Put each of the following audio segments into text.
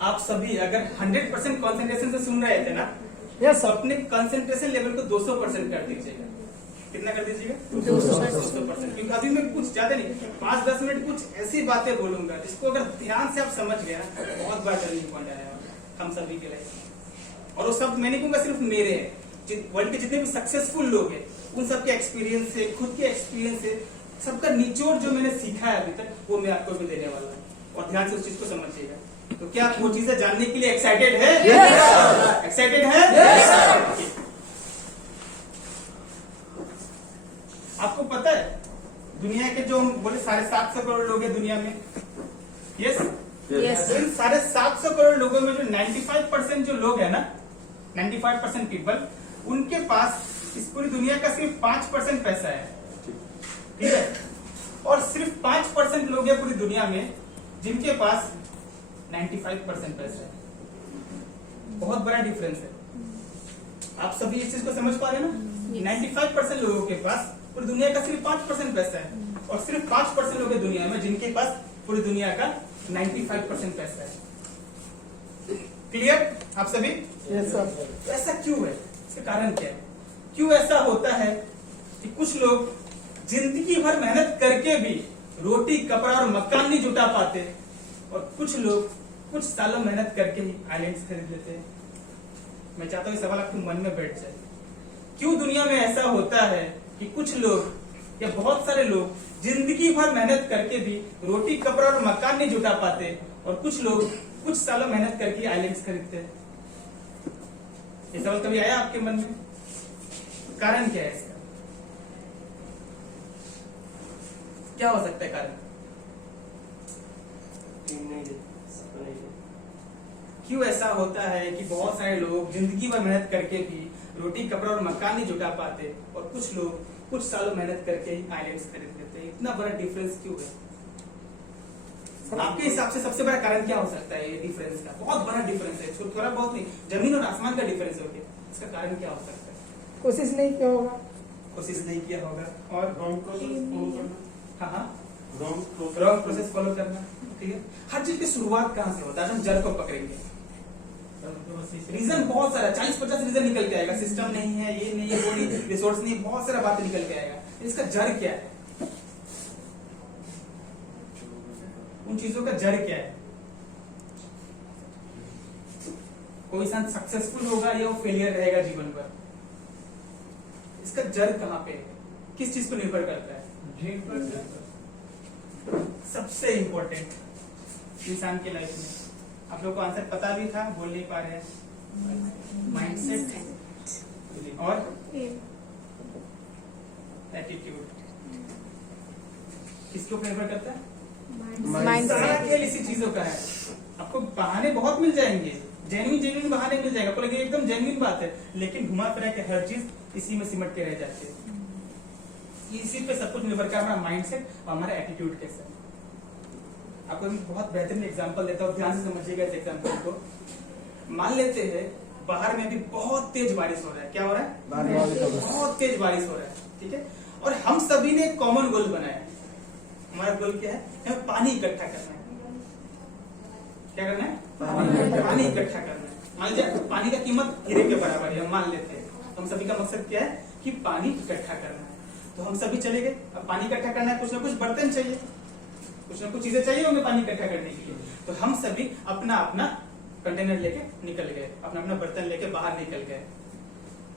आप सभी अगर 100% कॉन्सेंट्रेशन से सुन रहे थे ना, यस तो अपने कंसंट्रेशन लेवल को 200% कर दीजिएगा। कितना कर दीजिएगा? 200%। क्योंकि अभी मैं कुछ ज्यादा नहीं, 5-10 मिनट कुछ ऐसी बातें बोलूंगा जिसको अगर ध्यान से आप समझ गए ना, बहुत बड़ा टर्निंग पॉइंट आया हम सभी के लाइफ। और वो सब मैं नहीं कहूंगा सिर्फ मेरे हैं, वर्ल्ड के जितने भी सक्सेसफुल लोग हैं उन सबके एक्सपीरियंस से, खुद के एक्सपीरियंस से, सबका निचोड़ जो मैंने सीखा है अभी तक, वो मैं आपको भी देने वाला हूँ। और ध्यान से उस चीज को समझिएगा। तो क्या आप वो चीजें जानने के लिए एक्साइटेड है? एक्साइटेड है? आपको पता है दुनिया के जो हम बोले 750 करोड़ लोग हैं दुनिया में, यस, इन 750 करोड़ लोगों में जो 95% जो लोग है ना, 95% पीपल, उनके पास इस पूरी दुनिया का सिर्फ 5% पैसा है, ठीक है? और सिर्फ 5% लोग हैं पूरी दुनिया में जिनके पास 95% पैसा है। बहुत बड़ा डिफरेंस है। आप सभी इस चीज को समझ पा रहे हैं ना? 95% लोगों के पास पूरी दुनिया का सिर्फ 5% पैसा है, और सिर्फ 5% लोग हैं दुनिया में जिनके पास पूरी दुनिया का 95% पैसा है। क्लियर आप सभी? Yes sir. ऐसा क्यों है? इसका कारण क्या है? क्यों ऐसा होता है कि कुछ लोग जिंदगी भर मेहनत करके भी रोटी, कपड़ा और मकान नहीं जुटा पाते, और कुछ लोग कुछ सालों मेहनत करके ही आइलैंड्स खरीद लेते हैं? मैं चाहता हूँ ये सवाल आपके मन में बैठ जाए। क्यों दुनिया में ऐसा होता है कि कुछ लोग या बहुत सारे लोग जिंदगी भर मेहनत करके भी रोटी, कपड़ा और मकान नहीं जुटा पाते, और कुछ लोग कुछ सालों मेहनत करके आइलैंड्स खरीदते हैं? ये सवाल कभी आया आपके मन में? कारण क्या है इसका? क्या हो सकता है कारण? क्यों ऐसा होता है कि बहुत सारे लोग जिंदगी भर मेहनत करके भी रोटी, कपड़ा और मकान नहीं जुटा पाते, और कुछ लोग कुछ सालों मेहनत करके ही आइलैंड्स खरीद लेते हैं? इतना बड़ा डिफरेंस क्यों है? आपके हिसाब से सबसे बड़ा कारण क्या हो सकता है? ये डिफरेंस का बहुत बड़ा डिफरेंस है, थोड़ा बहुत नहीं, जमीन और आसमान का डिफरेंस हो गया। इसका कारण क्या हो सकता है? कोशिश नहीं किया होगा। कोशिश नहीं किया होगा, और रॉन्ग प्रोसेस फॉलो करना। हाँ, रॉन्ग प्रोसेस फॉलो करना, ठीक है? हर चीज की शुरुआत कहाँ से होता है? हम जड़ को पकड़ेंगे। रीजन बहुत सारा, 40-50 रीजन निकल के आएगा। सिस्टम नहीं है, ये नहीं है, वो नहीं, रिसोर्स नहीं, बहुत सारा बात निकल के आएगा। इसका जड़ क्या है? उन चीजों का जड़ क्या है? कोई इंसान सक्सेसफुल होगा या वो फेलियर रहेगा जीवन भर? इसका जड़ कहाँ पे है? किस चीज को निर्भर करता है? सबसे इंपॉर्टेंट इंसान की लाइफ में, आप लोग को आंसर पता भी था, बोल नहीं पा रहे हैं, माइंडसेट और एटीट्यूड। किसके ऊपर निर्भर करता है? सारा खेल इसी चीजों का है। आपको बहाने बहुत मिल जाएंगे, जेन्युइन बहाने मिल जाएगा, आपको लगेगा एकदम जेन्युइन बात है, लेकिन घुमा फिरा के हर चीज इसी में सिमट के रह जाती है। इसी पे सब कुछ निर्भर करता है, हमारा माइंडसेट और हमारा एटीट्यूड कैसा है। आपको एक बहुत बेहतरीन एग्जांपल देता हूँ, ध्यान से समझिएगा इस एग्जांपल को। मान लेते हैं बाहर में अभी बहुत तेज बारिश हो रहा है। क्या हो रहा है? बहुत तेज बारिश हो रहा है, ठीक है? और हम सभी ने एक कॉमन गोल बनाया। हमारा गोल क्या है? हमें पानी इकट्ठा करना है। क्या करना है? पानी इकट्ठा करना है। मान लीजिए पानी का कीमत हीरे के बराबर है, हम मान लेते हैं। हम सभी का मकसद क्या है? कि पानी इकट्ठा करना है। तो हम सभी चले गए, अब पानी इकट्ठा करना है, कुछ ना कुछ बर्तन चाहिए, कुछ ना कुछ चीजें चाहिए हमें पानी इकट्ठा करने के लिए। तो हम सभी अपना अपना कंटेनर लेके निकल गए, अपना अपना बर्तन लेके बाहर निकल गए।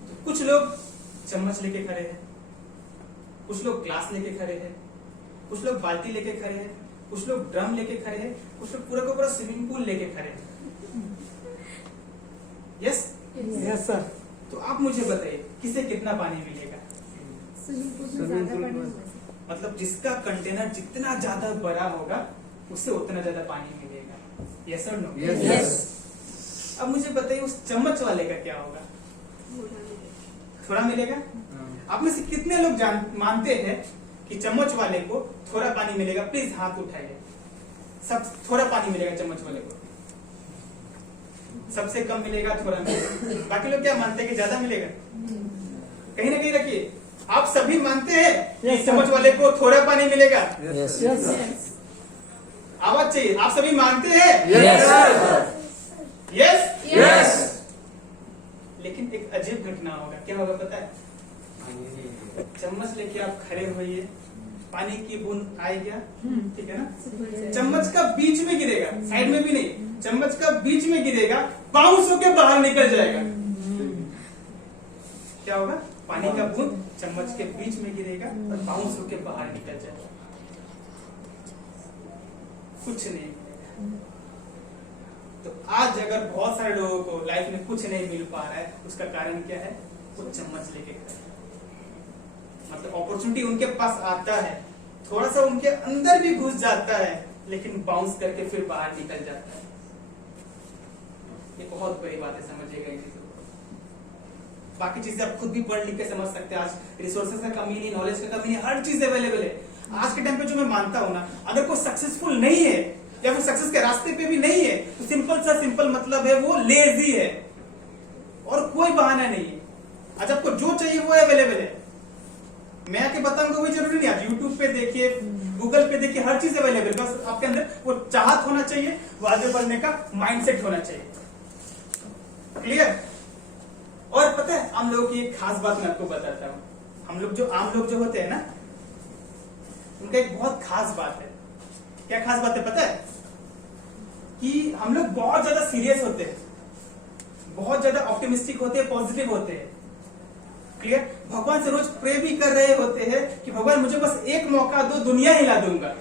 तो कुछ लोग चम्मच लेके खड़े हैं, कुछ लोग ग्लास लेके खड़े हैं, कुछ लोग बाल्टी लेके खड़े हैं, कुछ लोग ड्रम लेके खड़े हैं, कुछ लोग पूरा का पूरा स्विमिंग पूल लेके खड़े हैं। Yes yes sir. तो आप मुझे बताइए किसे कितना पानी मिलेगा? मतलब जिसका कंटेनर जितना ज्यादा बड़ा होगा उससे उतना ज्यादा पानी मिलेगा। यस और नो? यस। अब मुझे बताइए उस चम्मच वाले का क्या होगा? थोड़ा मिलेगा? आप में से कितने लोग मानते हैं कि चम्मच वाले को थोड़ा पानी मिलेगा? प्लीज हाथ उठाइए। सब थोड़ा पानी मिलेगा चम्मच वाले को? सबसे कम मिलेगा, थोड़ा मिलेगा। बाकी लोग क्या मानते हैं कि ज्यादा मिलेगा? कहीं ना कहीं रखिए, आप सभी मानते हैं कि चम्मच वाले को थोड़ा पानी मिलेगा? यस। आवाज चाहिए। आप सभी मानते हैं? यस। पानी की बूंद आएगा, ठीक है ना, चम्मच का बीच में गिरेगा, साइड में भी नहीं, चम्मच का बीच में गिरेगा, बाउंस होके बाहर निकल जाएगा। क्या होगा? पानी का बूंद चम्मच के बीच में गिरेगा और बाउंस होके बाहर निकल जाएगा, कुछ नहीं मिलेगा। तो आज अगर बहुत सारे लोगों को लाइफ में कुछ नहीं मिल पा रहा है, उसका कारण क्या है? वो चम्मच लेके खड़े हैं। मतलब अपॉर्चुनिटी उनके पास आता है, थोड़ा सा उनके अंदर भी घुस जाता है, लेकिन बाउंस करके फिर बाहर निकल जाता है। ये बहुत बड़ी बात है, समझिएगा इन चीजों को। बाकी चीजें आप खुद भी पढ़ लिख के समझ सकते हैं। आज रिसोर्सेज का कमी नहीं, नॉलेज का कमी नहीं, हर चीज अवेलेबल है। आज के टाइम पे जो मैं मानता हूं ना, अगर कोई सक्सेसफुल नहीं है या फिर सक्सेस के रास्ते पे भी नहीं है, तो सिंपल मतलब है वो लेजी है, और कोई बहाना नहीं है। आज आपको जो चाहिए वो अवेलेबल है। मैं आके बताऊंगा वही जरूरी नहीं। आप यूट्यूब पे देखिए, गूगल पे देखिए, हर चीज अवेलेबल। बस आपके अंदर वो चाहत होना चाहिए, वो आगे बढ़ने का माइंडसेट होना चाहिए। क्लियर? और पता है, आम लोगों की एक खास बात मैं आपको बताता हूँ। आम लोग जो होते हैं ना, उनका एक बहुत खास बात है। क्या खास बात है पता है? कि हम लोग बहुत ज्यादा सीरियस होते हैं, बहुत ज्यादा ऑप्टिमिस्टिक होते हैं, पॉजिटिव होते हैं। क्लियर? भगवान से रोज प्रे भी कर रहे होते हैं कि भगवान मुझे बस एक मौका दो, दुनिया हिला दूंगा,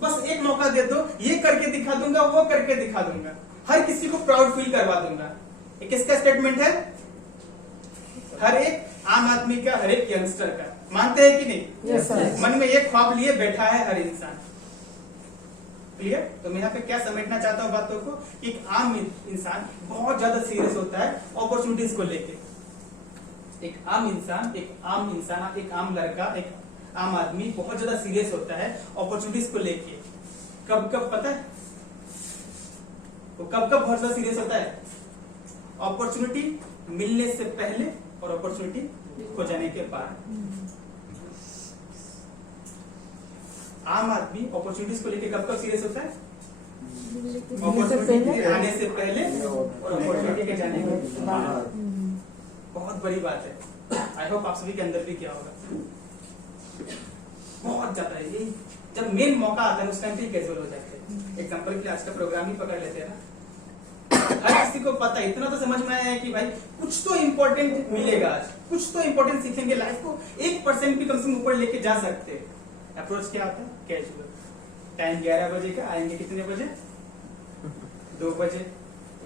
बस एक मौका दे दो, ये करके दिखा दूंगा, वो करके दिखा दूंगा, हर किसी को प्राउड फील करवा दूंगा। ये किसका स्टेटमेंट है? हर एक आम आदमी का, हर एक यंगस्टर का। मानते हैं कि नहीं? Yes sir. मन में एक ख्वाब लिए बैठा है हर इंसान। क्लियर? तो मैं यहाँ पे क्या समेटना चाहता हूँ बातों को, कि एक आम इंसान बहुत ज्यादा सीरियस होता है अपॉर्चुनिटीज को लेके। एक आम इंसान, एक आम लड़का, एक आम आदमी बहुत ज्यादा सीरियस होता है अपॉर्चुनिटीज को लेके। कब पता है? वो कब बहुत ज्यादा सीरियस होता है? अपॉर्चुनिटी मिलने से पहले और अपॉर्चुनिटी खो जाने के बाद। आम आदमी अपॉर्चुनिटीज को लेके कब सीरियस होता है? अपॉर्चुनिटी आने से पहले और अपॉर्चुनिटी के जाने के बाद। बहुत बड़ी बात है। आई होप आप सभी के अंदर भी क्या होगा, बहुत ज्यादा है। ये जब मेन मौका आता है उस टाइम पे कैजुअल हो जाते हैं। एग्जांपल के लिए आज का प्रोग्राम ही पकड़ लेते हैं ना। हर किसी को पता है, इतना तो समझ में आया है कि भाई कुछ तो इम्पोर्टेंट मिलेगा आज, कुछ तो इम्पोर्टेंट सीखेंगे, लाइफ को 1% भी कम से कम ऊपर लेके जा सकते हैं। अप्रोच क्या आता है? कैजुअल। टाइम 11 बजे का, आएंगे कितने बजे? 2 बजे।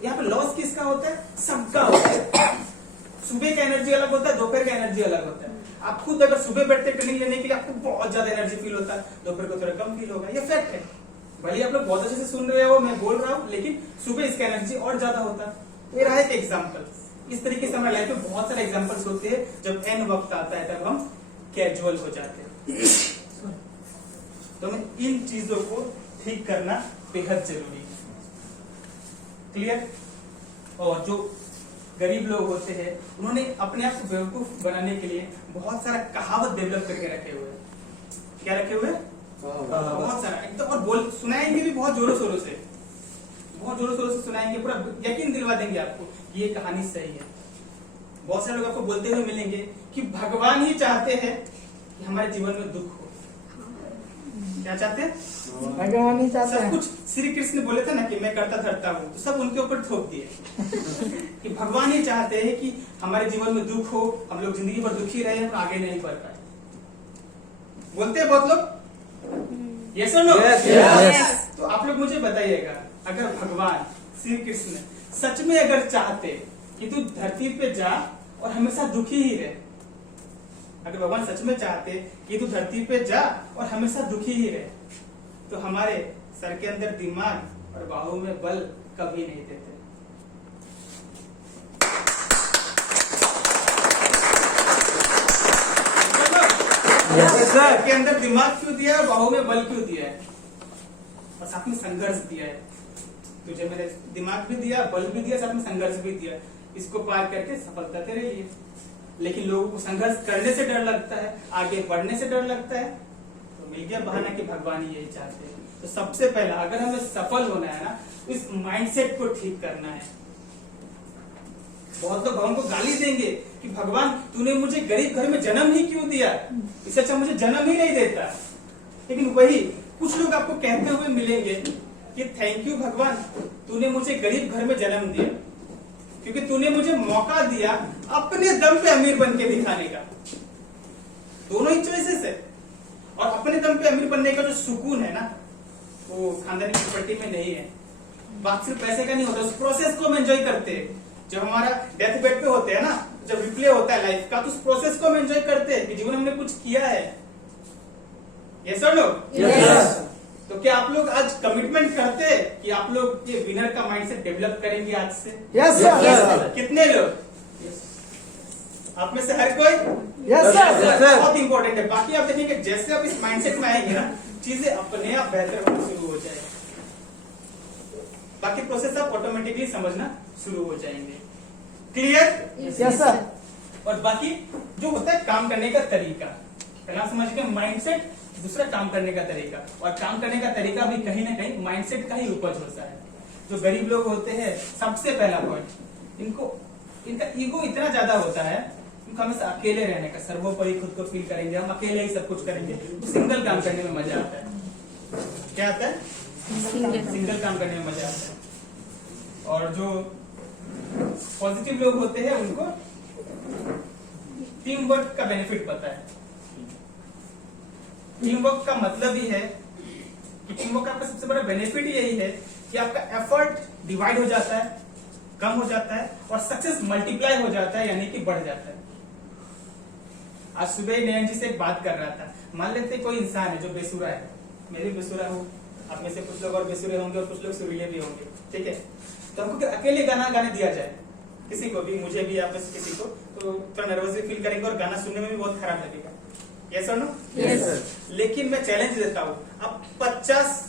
यहाँ पे लॉस किसका होता है? सबका होता है। सुबह का एनर्जी अलग होता है, दोपहर का एनर्जी अलग होता है। आप खुद अगर सुबह बैठते ट्रेनिंग लेने के लिए आपको बहुत ज्यादा एनर्जी फील होता है, दोपहर को थोड़ा कम फील होगा। ये फैक्ट है। भले आप लोग बहुत अच्छे से सुन रहे हो, मैं बोल रहा हूँ, लेकिन सुबह इसका एनर्जी और ज्यादा होता है। ये रहा एक एग्जाम्पल। इस तरीके से हमारे लाइफ में बहुत सारे एग्जाम्पल्स होते हैं। जब एन वक्त आता है तब हम कैजुअल हो जाते हैं। तो हमें इन चीजों को ठीक करना बेहद जरूरी है। क्लियर? और जो गरीब लोग होते हैं, उन्होंने अपने आप को बेवकूफ बनाने के लिए बहुत सारा कहावत डेवलप करके रखे हुए हैं। क्या रखे हुए? बहुत सारा एकदम। और बोल सुनाएंगे भी बहुत जोरों शोरों से, बहुत जोरों शोरों से सुनाएंगे, पूरा यकीन दिलवा देंगे आपको कि ये कहानी सही है। बहुत सारे लोग आपको बोलते हुए मिलेंगे कि भगवान ही चाहते हैं कि हमारे जीवन में दुख हो। क्या चाहते हैं? भगवान ही चाहते सब हैं। कुछ श्री कृष्ण बोले थे ना कि मैं करता धरता हूँ, तो सब उनके ऊपर थोप दिए कि भगवान ही चाहते हैं कि हमारे जीवन में दुख हो, हम लोग जिंदगी भर दुखी रहे और आगे नहीं बढ़ पाए। बोलते हैं बहुत लोग। यस और नो? तो आप लोग मुझे बताइएगा, अगर भगवान श्री कृष्ण सच में अगर चाहते कि तू धरती पे जा और हमेशा दुखी ही रहे, अगर भगवान सच में चाहते कि तू धरती पे जा और हमेशा दुखी ही रहे, तो हमारे सर के अंदर दिमाग और बाहों में बल कभी नहीं देते। सर के अंदर दिमाग क्यों दिया और बाहों में बल क्यों दिया है? और साथ में संघर्ष दिया है। तुझे मैंने दिमाग भी दिया, बल भी दिया, साथ में संघर्ष भी दिया। इसको पार करके सफलता तेरे लिए। लेकिन लोगों को संघर्ष करने से डर लगता है, आगे बढ़ने से डर लगता है। तो मिल गया बहाना कि भगवान ही यही चाहते हैं। तो सबसे पहला अगर हमें सफल होना है ना, तो इस माइंडसेट को ठीक करना है। बहुत लोग हमको गाली देंगे कि भगवान तूने मुझे गरीब घर में जन्म ही क्यों दिया, इससे अच्छा मुझे जन्म ही नहीं देता। लेकिन वही कुछ लोग आपको कहते हुए मिलेंगे कि थैंक यू भगवान, तूने मुझे गरीब घर में जन्म दिया, क्योंकि तूने मुझे मौका दिया अपने दम पे अमीर बन के दिखाने का। दोनों ही चॉइसेस है। और अपने दम पे अमीर बनने का जो सुकून है ना, वो खानदानी प्रॉपर्टी में नहीं है। बात सिर्फ पैसे का नहीं होता, उस प्रोसेस को हम एंजॉय करते हैं। जब हमारा डेथ बेड पे होते हैं ना, जब रिप्ले होता है लाइफ का, तो उस प्रोसेस को हम एंजॉय करते हैं कि जीवन में हमने कुछ किया है। यस और नो? यस। तो क्या आप लोग आज कमिटमेंट करते हैं कि आप लोग ये विनर का माइंडसेट डेवलप करेंगे आज से? Yes sir. कितने लोग? आप में से हर कोई? Yes sir. बहुत इंपॉर्टेंट है। बाकी आप देखेंगे जैसे आप इस माइंडसेट में आएंगे ना, चीजें अपने आप बेहतर होना शुरू हो जाएगी। बाकी प्रोसेस आप ऑटोमेटिकली समझना शुरू हो जाएंगे। क्लियर? Yes sir. और बाकी जो होता है काम करने का तरीका, पहला समझ गए माइंडसेट, दूसरा काम करने का तरीका। और काम करने का तरीका भी कहीं ना कहीं माइंडसेट का ही उपज होता है। जो गरीब लोग होते हैं, सबसे पहला पॉइंट, इनका ईगो इतना ज्यादा होता है, इनको हमेशा अकेले रहने का, सर्वोपरि खुद को फील करेंगे, हम अकेले ही सब कुछ करेंगे, तो सिंगल काम करने में मजा आता है। क्या आता है? सिंगल काम करने में मजा आता है। और जो पॉजिटिव लोग होते हैं उनको टीम वर्क का बेनिफिट पता है। टीम वर्क का मतलब ही है कि टीम वर्क का आपका सबसे बड़ा बेनिफिट यही है कि आपका एफर्ट डिवाइड हो जाता है, कम हो जाता है, और सक्सेस मल्टीप्लाई हो जाता है, यानी कि बढ़ जाता है। आज सुबह ही नयन जी से एक बात कर रहा था। मान लेते कोई इंसान है जो बेसुरा है, मैं भी बेसुरा हूँ, आप में से कुछ लोग और बेसुरे होंगे और कुछ लोग सुरीले भी होंगे, ठीक है? तो हमको अकेले गाना गाने दिया जाए, किसी को भी, मुझे भी, आप में से किसी को, तो थोड़ा नर्वस भी फील करेंगे और गाना सुनने में भी बहुत खराब लगेगा। यस और नो? यस। लेकिन मैं चैलेंज देता हूँ, अब 50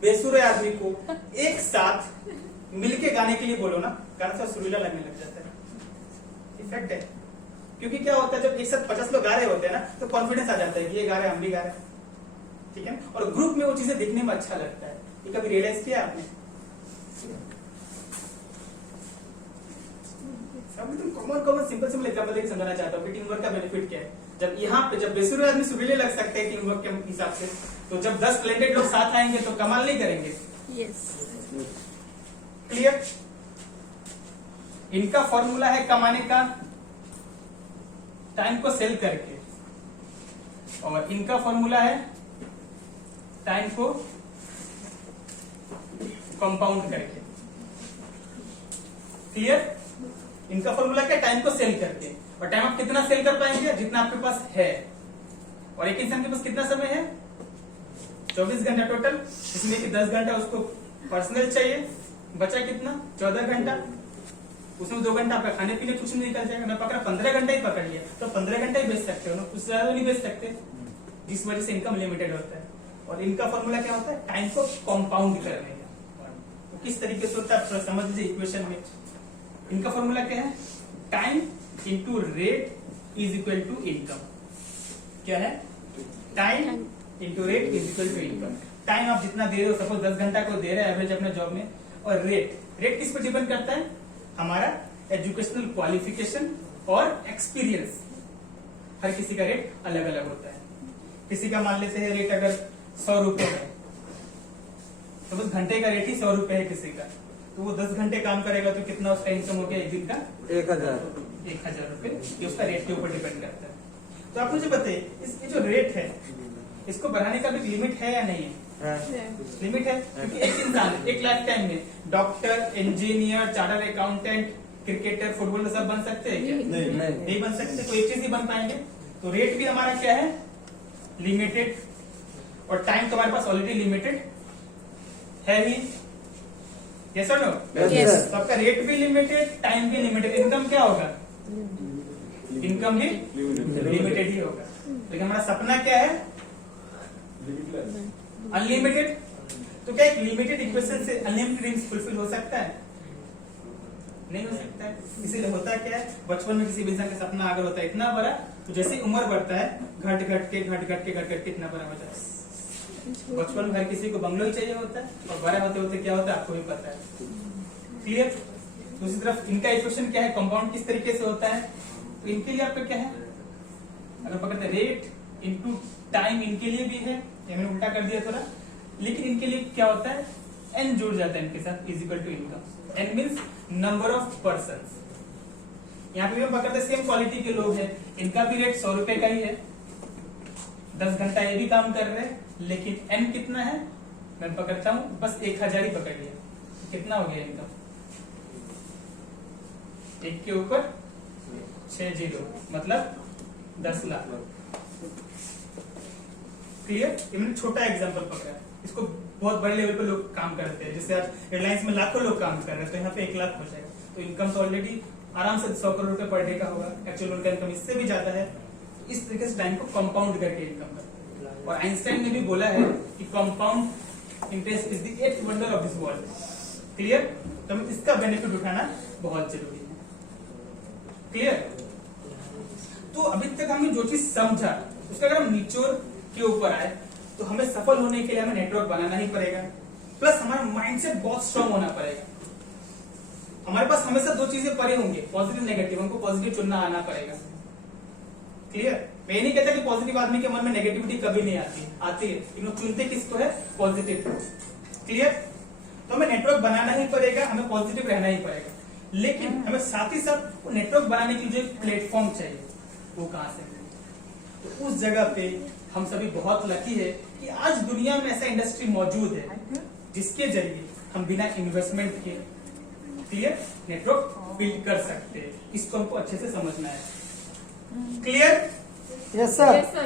बेसुरे आदमी को एक साथ मिलके गाने के लिए बोलो ना, गाना थोड़ा सुरीला लगने लग जाता है। इफेक्ट है। क्योंकि क्या होता है, जब एक साथ 50 लोग गा रहे होते हैं ना, तो कॉन्फिडेंस आ जाता है कि ये गा रहे हैं, हम भी गा रहे हैं, ठीक है? और ग्रुप में वो चीजें देखने में अच्छा लगता है। ये कभी रियलाइज किया आपने? कॉमन सिंपल एग्जांपल देके समझाना चाहता हूँ कि टीम वर्क का बेनिफिट क्या है। जब यहाँ पे जब बेसुरे आदमी सुरीले लग सकते हैं टीम वर्क के हिसाब से, तो जब 10 टैलेंटेड लोग साथ आएंगे तो कमाल नहीं करेंगे? क्लियर? इनका फॉर्मूला है कमाने का, टाइम को सेल करके, और इनका फॉर्मूला है टाइम को कंपाउंड करके। क्लियर? इनका फॉर्मूला क्या? टाइम को सेल करके। और टाइम आप कितना सेल कर पाएंगे? जितना आपके पास है। और एक इंसान के पास कितना समय है? 24 घंटा टोटल, जिसमें कि 10 घंटा उसको पर्सनल चाहिए, बचा कितना? 14 घंटा। उसमें 2 घंटा आपका खाने पीने कुछ नहीं निकल जाएगा। मैं पकड़ा 15 घंटा ही पकड़ लिया, तो 15 घंटा ही बेच सकते हो ना, कुछ ज्यादा नहीं बेच सकते, जिस वजह से इनकम लिमिटेड होता है। और इनका फॉर्मूला क्या होता है? टाइम को कंपाउंड करने का। तो किस तरीके से होता है समझ लीजिए इक्वेशन में। इनका फॉर्मूला क्या है? Time into rate is equal to income. क्या है? Time into rate is equal to income. Time आप जितना दे रहे हो, सपोज 10 घंटा को दे रहे हैं एवरेज अपने जॉब में, और रेट किस पर डिपेंड करता है? हमारा एजुकेशनल क्वालिफिकेशन और एक्सपीरियंस। हर किसी का रेट अलग अलग होता है। किसी का मान लेते हैं रेट अगर 100 रुपए है, तो बस घंटे का रेट ही 100 रुपए है किसी का, तो वो 10 घंटे काम करेगा तो कितना उसका इनकम हो गया एक दिन का? 1000 रुपए। ये उसका रेट के ऊपर डिपेंड करता है। तो आप मुझे बताइए, इसकी जो रेट है, इसको बढ़ाने का भी लिमिट है या नहीं है? लिमिट है, क्योंकि एक इंसान एक लाइफ टाइम में doctor, engineer, chartered accountant, cricketer, footballer सब बन सकते हैं क्या? नहीं बन सकते। तो एक चीज ही बन पाएंगे। तो रेट भी हमारा क्या है? लिमिटेड। और टाइम तो हमारे पास ऑलरेडी लिमिटेड है ही। यस और नो? यस। तो आपका रेट भी लिमिटेड, टाइम भी लिमिटेड, इनकम क्या होगा? इनकम भी लिमिटेड ही होगा। लेकिन हमारा सपना क्या है? अनलिमिटेड। तो क्या एक लिमिटेड इक्वेशन से अनलिमिटेड ड्रीम्स फुलफिल हो सकता है? नहीं हो सकता है। इसीलिए होता क्या है, बचपन में किसी भी इंसान का सपना अगर होता है इतना बड़ा, तो जैसे ही उम्र बढ़ता है घट घट के इतना बड़ा हो जाता है। बचपन में हर किसी को बंगलो ही चाहिए होता है, और बड़ा होते होते क्या होता है आपको भी पता है। क्लियर? दूसरी तरफ इनका इक्वेशन क्या है? कंपाउंड किस तरीके से होता है? तो इनके लिए आपका क्या है? अगर पकड़ते रेट इंटू टाइम, इनके लिए भी है, ये मैंने उल्टा कर दिया थोड़ा, लेकिन इनके लिए क्या होता है, एन जुड़ जाता है इनके साथ, is equal to income. N means number of person. यहाँ पे भी हम पकड़ते सेम क्वालिटी के लोग हैं, इनका भी रेट 100 रुपए का ही है, 10 घंटा ये भी काम कर रहे हैं, लेकिन एन कितना है, मैं पकड़ता हूँ बस 1000 ही पकड़ लिया, कितना हो गया इनकम, 1 के ऊपर 6 जीरो मतलब 10 लाख। क्लियर? ये मैंने छोटा एग्जांपल पकड़ा है, इसको बहुत बड़े लेवल पे लोग काम करते हैं, जैसे आज रिलायंस में लाखों लोग काम कर रहे हैं, तो यहाँ पे 1 लाख हो जाएगा, तो इनकम तो ऑलरेडी आराम से 100 करोड़ रुपए पर डे का होगा। एक्चुअल उनका इनकम इससे भी ज्यादा है। इस तरीके से टाइम को कंपाउंड करके इनकम करते हैं। और आइंस्टाइन ने भी बोला है कि compound interest is the 8th wonder of this world. Clear? तो हमें इसका बेनिफिट उठाना बहुत जरूरी है। क्लियर? तो अभी तक हमने जो चीज समझा उसका अगर हम निचोड़ के ऊपर आए तो हमें सफल होने के लिए हमें नेटवर्क बनाना ही पड़ेगा, प्लस हमारा माइंडसेट बहुत स्ट्रांग होना पड़ेगा। हमारे पास हमेशा 2 चीजें पड़े होंगे, पॉजिटिव नेगेटिव, हमको पॉजिटिव चुनना आना पड़ेगा। क्लियर? मैं ये नहीं कहता कि पॉजिटिव आदमी के मन में नेगेटिविटी कभी नहीं आती है, इन लोग चुनते किसको है, पॉजिटिव। क्लियर? तो हमें नेटवर्क बनाना ही पड़ेगा, हमें पॉजिटिव रहना ही पड़ेगा, लेकिन हमें साथ ही साथ वो नेटवर्क बनाने के लिए जो एक प्लेटफॉर्म चाहिए वो कहां से मिले। तो उस जगह पे हम सभी बहुत लकी है कि आज दुनिया में ऐसा इंडस्ट्री मौजूद है जिसके जरिए हम बिना इन्वेस्टमेंट के क्लियर नेटवर्क बिल्ड कर सकते हैं। इसको हमको अच्छे से समझना है। Clear? Yes sir. Yes, sir.